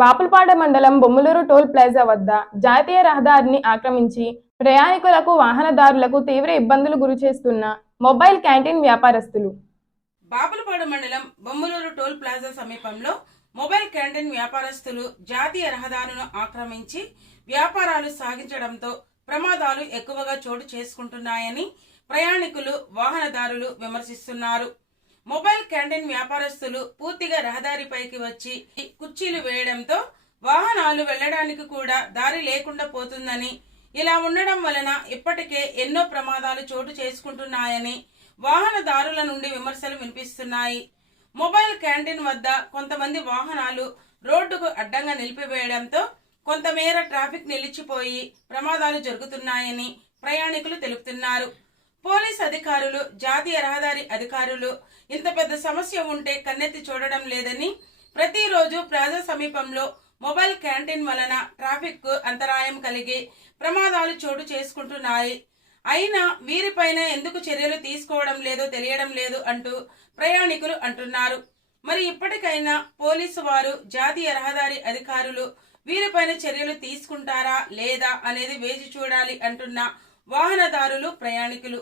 బాపులపాడు మండలం Bommaluru toll plaza వద్ద జాతీయ రహదారిని ఆక్రమించి ప్రయాణికులకు వాహనదారులకు తీవ్ర ఇబ్బందులు గురిచేస్తున్న మొబైల్ క్యాంటీన్ వ్యాపారస్తులు. బాపులపాడు మండలం బొమ్మలూరు టోల్ ప్లాజా సమీపంలో మొబైల్ క్యాంటీన్ వ్యాపారస్తులు జాతీయ రహదారులను ఆక్రమించి వ్యాపారాలు సాగించడంతో ప్రమాదాలు ఎక్కువగా చోటు చేసుకుంటున్నాయని ప్రయాణికులు వాహనదారులు విమర్శిస్తున్నారు. మొబైల్ క్యాంటీన్ వ్యాపారస్తులు పూర్తిగా రహదారిపైకి వచ్చి కుర్చీలు వేయడంతో వాహనాలు వెళ్లడానికి కూడా దారి లేకుండా పోతుందని, ఇలా ఉండడం వలన ఇప్పటికే ఎన్నో ప్రమాదాలు చోటు చేసుకుంటున్నాయని వాహనదారుల నుండి విమర్శలు వినిపిస్తున్నాయి. మొబైల్ క్యాంటీన్ వద్ద కొంతమంది వాహనాలు రోడ్డుకు అడ్డంగా నిలిపివేయడంతో కొంతమేర ట్రాఫిక్ నిలిచిపోయి ప్రమాదాలు జరుగుతున్నాయని ప్రయాణికులు తెలుపుతున్నారు. పోలీస్ అధికారులు, జాతీయ రహదారి అధికారులు ఇంత పెద్ద సమస్య ఉంటే కన్నెత్తి చూడడం లేదని, ప్రతిరోజు ప్లాజా సమీపంలో మొబైల్ క్యాంటీన్ వలన ట్రాఫిక్ కు అంతరాయం కలిగి ప్రమాదాలు చోటు చేసుకుంటున్నాయి. అయినా వీరిపైన ఎందుకు చర్యలు తీసుకోవడం లేదో తెలియడం లేదు అంటూ ప్రయాణికులు అంటున్నారు. మరి ఇప్పటికైనా పోలీసు వారు, జాతీయ రహదారి అధికారులు వీరిపైన చర్యలు తీసుకుంటారా లేదా అనేది వేచి చూడాలి అంటున్న వాహనదారులు, ప్రయాణికులు.